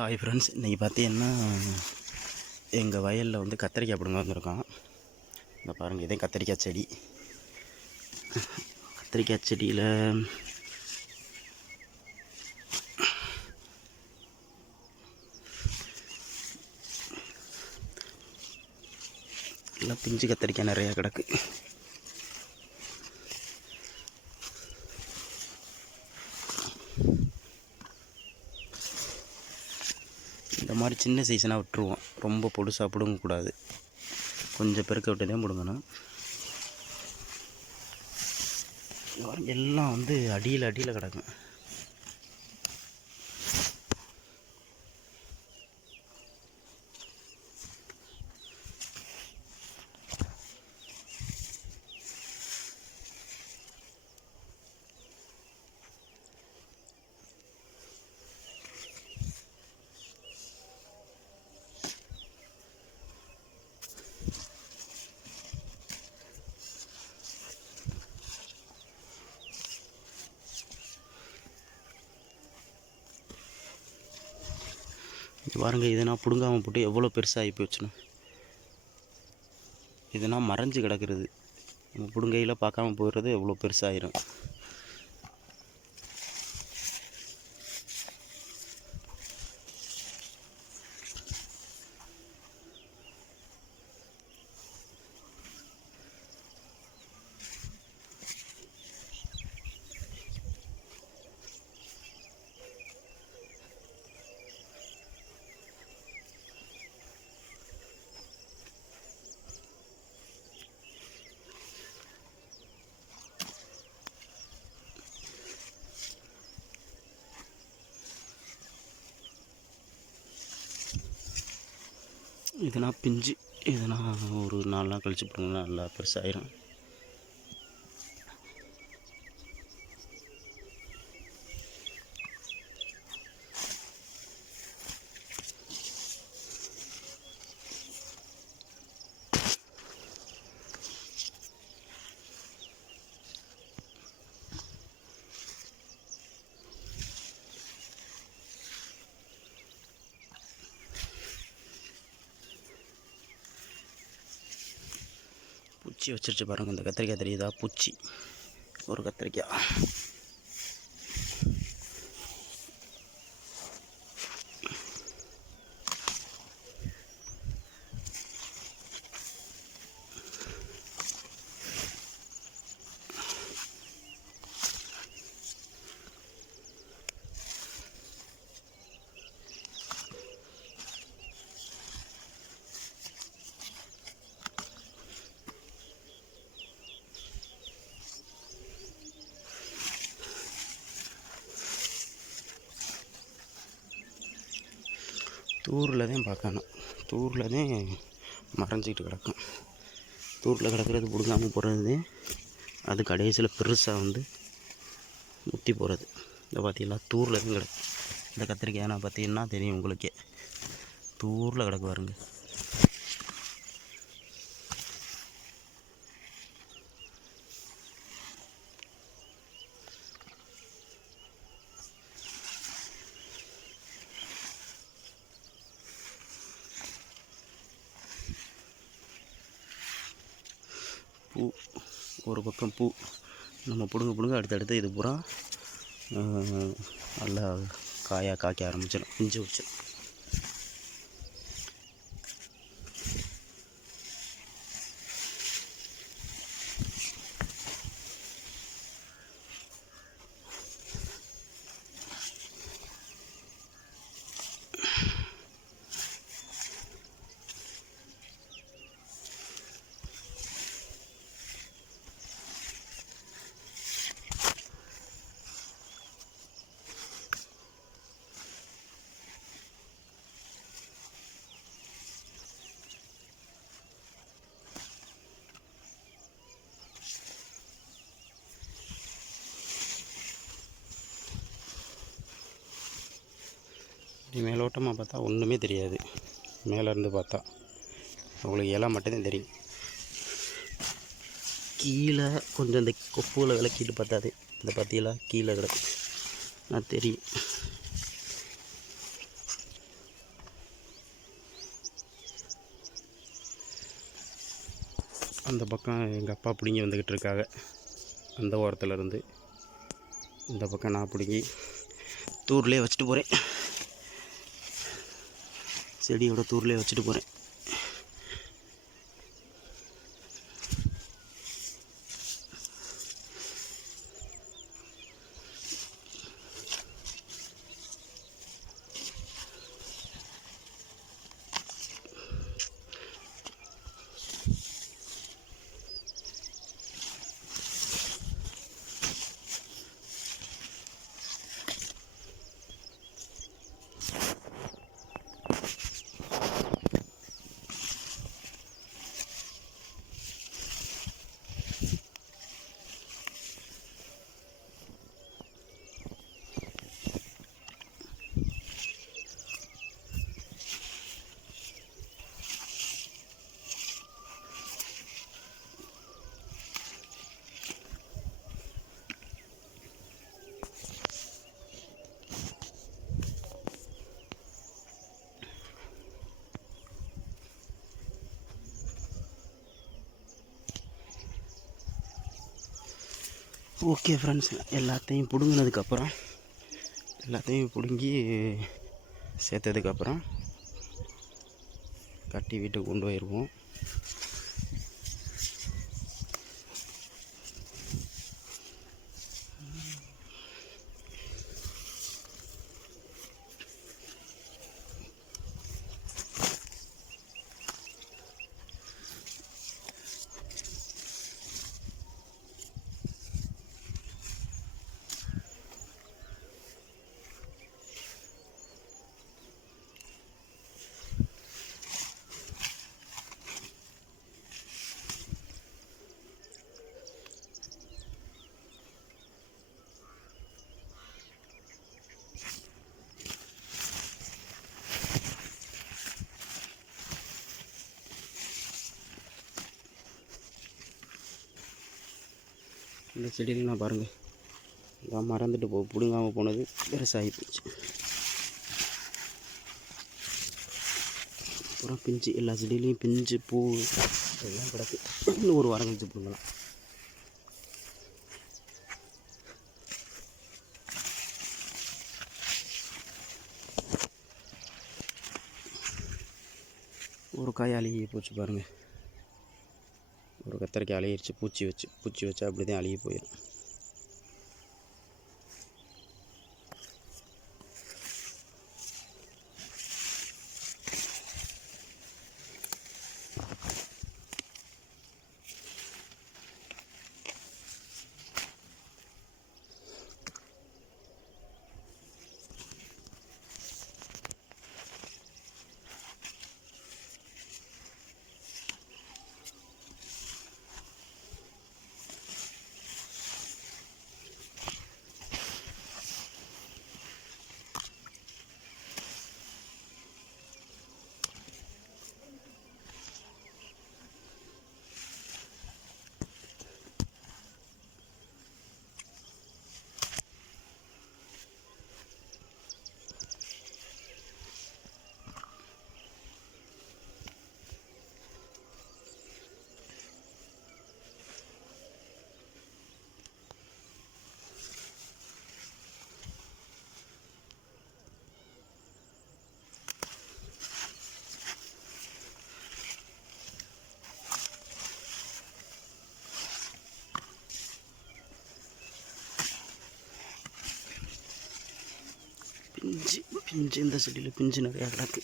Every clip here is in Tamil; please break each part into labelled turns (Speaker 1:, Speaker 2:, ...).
Speaker 1: ஹாய் ஃப்ரெண்ட்ஸ் இன்றைக்கி பார்த்தீங்கன்னா எங்கள் வயலில் வந்து கத்திரிக்காய் பிடுங்க வந்திருக்கோம். இந்த பாருங்கள் இதே கத்திரிக்காய் செடி. கத்திரிக்காய் செடியில் எல்லாம் பிஞ்சு கத்திரிக்காய் நிறையா கிடக்கு. இந்த மாதிரி சின்ன சைஸ்னால் விட்டுருவோம். ரொம்ப பொடுசாக பிடுங்கக்கூடாது. கொஞ்சம் பெருக்க விட்டு தான் பிடுங்கணும் எல்லாம் வந்து அடியில் அடியில் கிடக்கும். இது இதை நான் பிடுங்காமல் போட்டு எவ்வளோ பெருசாகி போச்சுன்னு இதுனா மறைஞ்சு கிடக்கிறது. நம்ம பிடுங்கையில் பார்க்காம போயிடுறது எவ்வளோ பெருசாகிடும் இதுனா பிஞ்சு இதுனா ஒரு நாலு நாள் கழிச்சு போடுங்கன்னா நல்லா பெருசாயிரும். பூச்சி வச்சிருச்சு பாருங்கள் இந்த கத்திரிக்காய் தெரியுதா? பூச்சி. ஒரு கத்திரிக்காய். தூரில் தான் பார்க்கணும். தூரில் தான் மறைஞ்சிக்கிட்டு கிடக்கும். தூரில் கிடக்கிறது பிடுங்காமல் போகிறது அது கடைசியில் பெருசாக வந்து முத்தி போகிறது இந்த பார்த்தீங்கன்னா தூரில் தான் கிடக்கும் இந்த கத்திரிக்காய் நான் பார்த்தீங்கன்னா தெரியும் உங்களுக்கே. தூரில் கிடக்கு பாருங்கள் பூ ஒரு பக்கம் பூ. நம்ம பிடுங்க பிடுங்க அடுத்தடுத்து இது பூரா நல்லா காயாக காய்க்க ஆரம்பிச்சிடும் பிஞ்சு வச்சிடும் இப்படி மேலோட்டமாக பார்த்தா ஒன்றுமே தெரியாது. மேலேருந்து பார்த்தா. உங்களுக்கு இலை மட்டும்தான் தெரியும். கீழே கொஞ்சம் இந்த கொப்புகளை விளக்கிட்டு பார்த்தாது இந்த பத்தியெல்லாம் கீழே கிடக்கு. நான் தெரியும். அந்த பக்கம் எங்கள் அப்பா பிடிங்கி வந்துக்கிட்டு இருக்காங்க. அந்த ஓரத்துலேருந்து இந்த பக்கம் நான் பிடிங்கி தூர்லேயே வச்சுட்டு போகிறேன் செடியோட தூரில் வச்சுட்டு போகிறேன் ஓகே ஃப்ரெண்ட்ஸ் எல்லாத்தையும் பிடுங்கினதுக்கப்புறம் எல்லாத்தையும் பிடுங்கி சேர்த்ததுக்கப்புறம் கட்டி வீட்டுக்கு கொண்டு போயிடுவோம் இந்த செடியெல்லாம் பாருங்கள் நான் மறந்துட்டு போ பிடுங்காமல் போனது பெருசாகி போச்சு. அப்புறம் பிஞ்சு எல்லா செடியிலையும் பிஞ்சு பூ எல்லாம் கிடக்கு. இன்னும் ஒரு வாரம் கழிச்சு பிடுங்கலாம். ஒரு காய் அழுகி போச்சு பாருங்கள் கத்தரிக்காய் அழுகிருச்சு. பூச்சி வச்சு பூச்சி வச்சா அப்படி தான் அழுகி போயிடும் பிஞ்சு பிஞ்சு இந்த செடியில் பிஞ்சு நிறையா கிடக்கு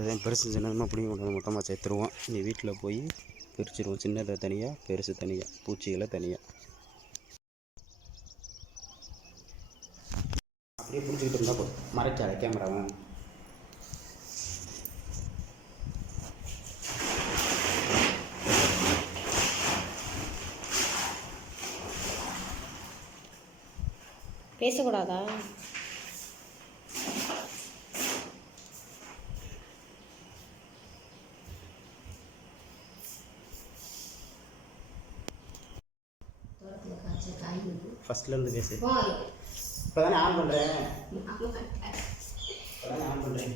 Speaker 1: அப்படிதான் பெருசு சின்னதாக பிடிங்கி கொண்டு வந்து மொத்தமாக சேர்த்துருவோம். நீ வீட்டில் போய் பிரிச்சிருவோம். சின்னதை தனியாக பெருசு தனியாக பூச்சிகளை தனியாக அப்படியே பிடிச்சிக்கிட்டு இருந்தால் போதும். மறைச்சால கேமராவை
Speaker 2: பேசக்கூடாதா?
Speaker 1: ஃபஸ்ட்லேருந்து பேசு. இப்போ தானே ஆன் பண்ணுறேன் இப்போ தானே ஆன் பண்ணுறேன்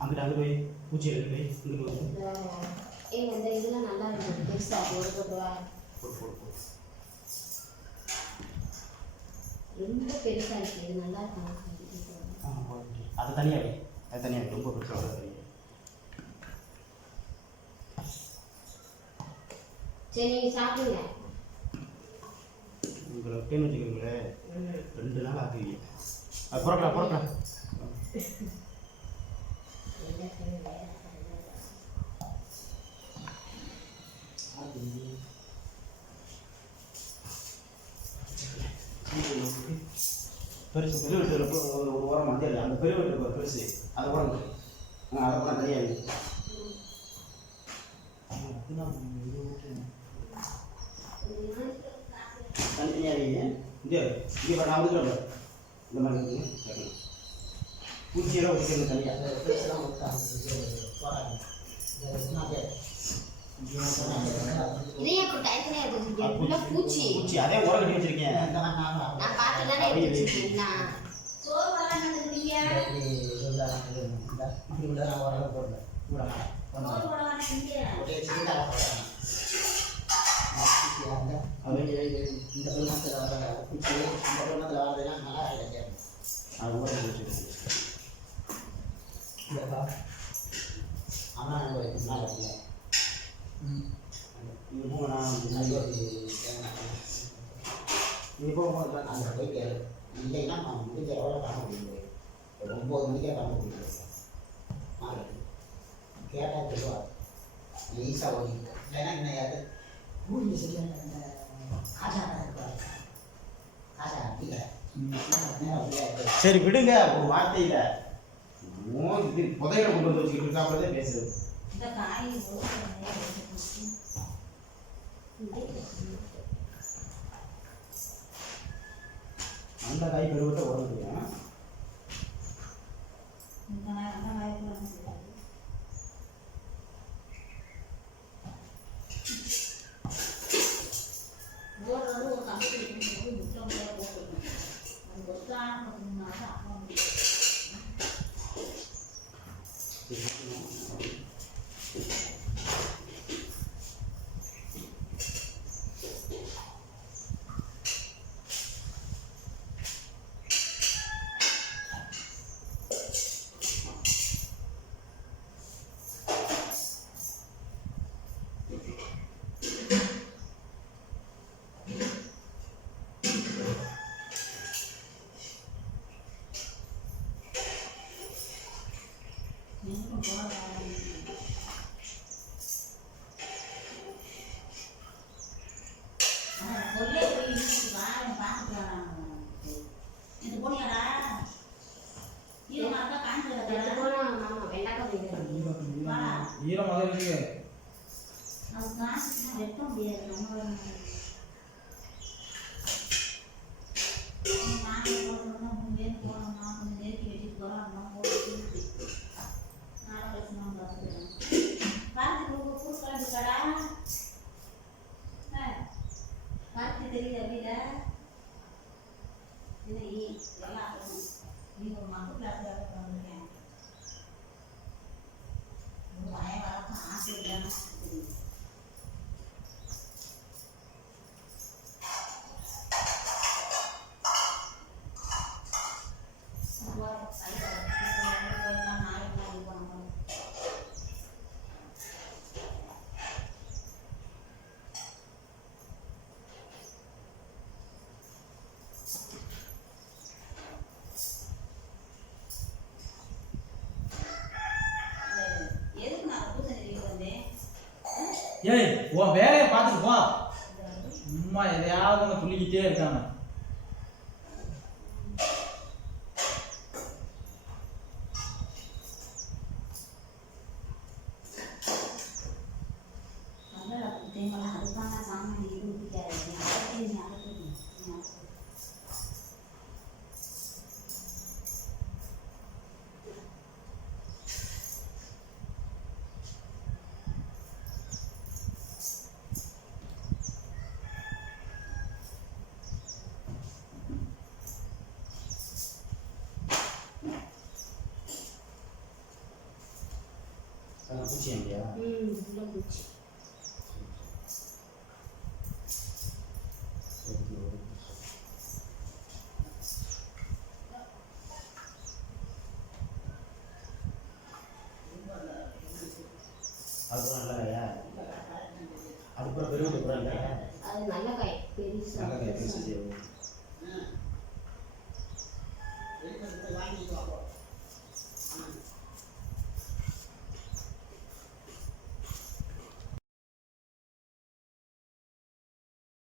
Speaker 1: அங்கிட்ட அங்கே போய் பூச்சி எடுத்து போய் இங்கிட்டு வந்து
Speaker 2: ஏ இந்த இதெல்லாம் நல்லா இருக்குது பெருசா ஒரு போட்டுவா
Speaker 1: போடு போடு போடு
Speaker 2: ரொம்ப பெருசா இருக்கு. இது நல்லா இருக்கா.
Speaker 1: அது தனியாக அது தனியாக ரொம்ப பெருசாக வர தனியாக
Speaker 2: சரி சாப்பிடுங்க.
Speaker 1: உங்களை பேன் வச்சுக்கிறீங்களே? ரெண்டு நாள் ஆக்குவீங்க அது புறக்கலாம் புறக்கலாம் பெருசு. ஒரு ஒரு ஓரம் மஞ்சள் அந்த பெரிய வீட்டு பெருசு. அதை ஆ அதை போட தனியாக தனித்தனியாக இங்கே இங்கே நான் வந்துக்கிறேன் பாரு. இந்த மாதிரி இருக்குங்க பூச்சியெல்லாம் வச்சுக்கணும் தனியாக
Speaker 2: பூச்சி
Speaker 1: பூச்சி. அதே உரம் கட்டி வச்சிருக்கேன்.
Speaker 2: நான் பார்த்து தானே எடுத்து வச்சிருக்கேன் நான் சோறு வராங்க
Speaker 1: இந்த அது உரம் நல்லா வச்சிருக்கேன் அது போக நான் இது போக போக
Speaker 3: அங்கே போய் கேளு இல்லைன்னா நான் முடிஞ்ச எவ்வளோ பண்ண முடியும் ஒரு முடியும் நாளைக்கு கேட்டால் சொல்லுவார் ஈஸாக இன்னும் யாரு கூலி சரியான இருப்பார் காசா
Speaker 1: சரி விடுங்க. ஒரு வார்த்தையில. இது புதையில கொண்டு வந்து வச்சுக்கிட்டு இருக்காமலே பேசுறது
Speaker 2: இந்த காய்
Speaker 1: அந்த காய் பெருவிட்ட உடம்புக்கு எடுத்து
Speaker 4: ஏய் உன் வேலையை பார்த்துட்டு போ சும்மா எதையாவது ஒன்று துள்ளிக்கிட்டே இருக்காங்க
Speaker 3: 嗯，那不吃。